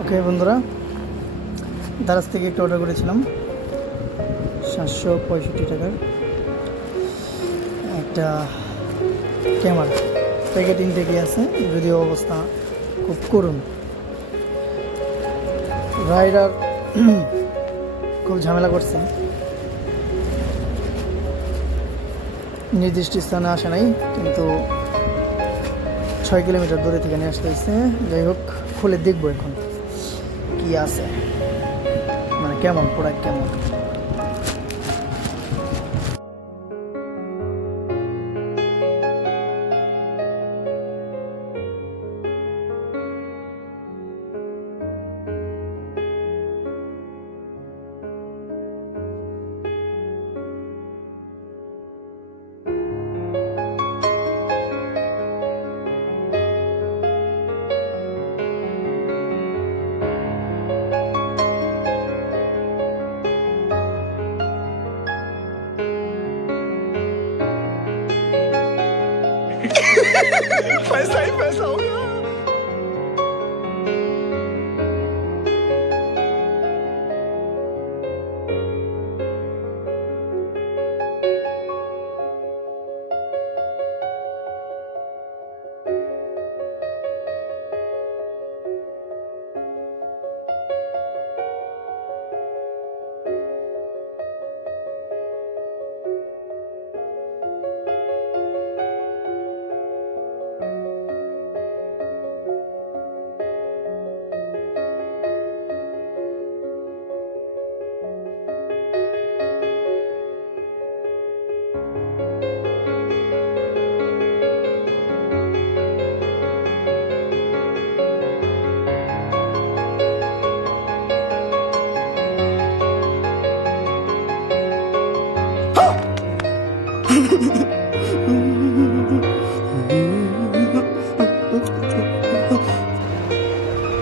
ওকে বন্ধুরা, দারাজ থেকে একটা অর্ডার করেছিলাম 765 টাকার একটা ক্যামেরা। প্যাকেটিং থেকে আছে, যদিও অবস্থা খুব করুণ। রাইডার খুব ঝামেলা করছে, নির্দিষ্ট স্থানে আসে নাই, কিন্তু 6 কিলোমিটার দূরে থেকে নিয়ে আসতে হয়েছে। যাই হোক, খুলে দেখবো এখন কি আছে, মানে কেমন প্রোডাক্ট কেমন। पैसा ही पैसा हो गया।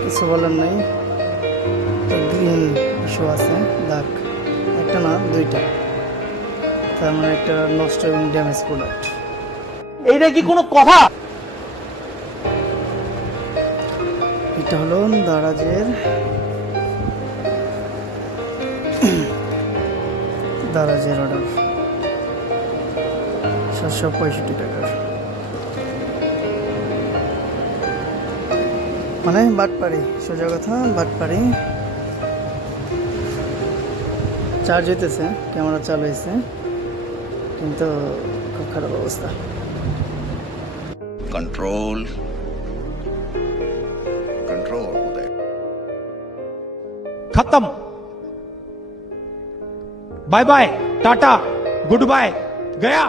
কিছু বলার নাই, গ্রিন ইস্যু আছে, দাগ একটা না দুইটা, তার মানে একটা নষ্ট এবং ড্যামেজ প্রোডাক্ট। এইটা কি কোনো কথা? এটা হলো দারাজের অর্ডার 765 টাকার, মানে বাটপাড়ি, সোজা কথা বাটপাড়ি। চার্জ হইতেছে, ক্যামেরা চালু হয়েছে, কিন্তু খুব খারাপ অবস্থা। Control control Uday. खत्म। Bye bye, tata, goodbye, गया।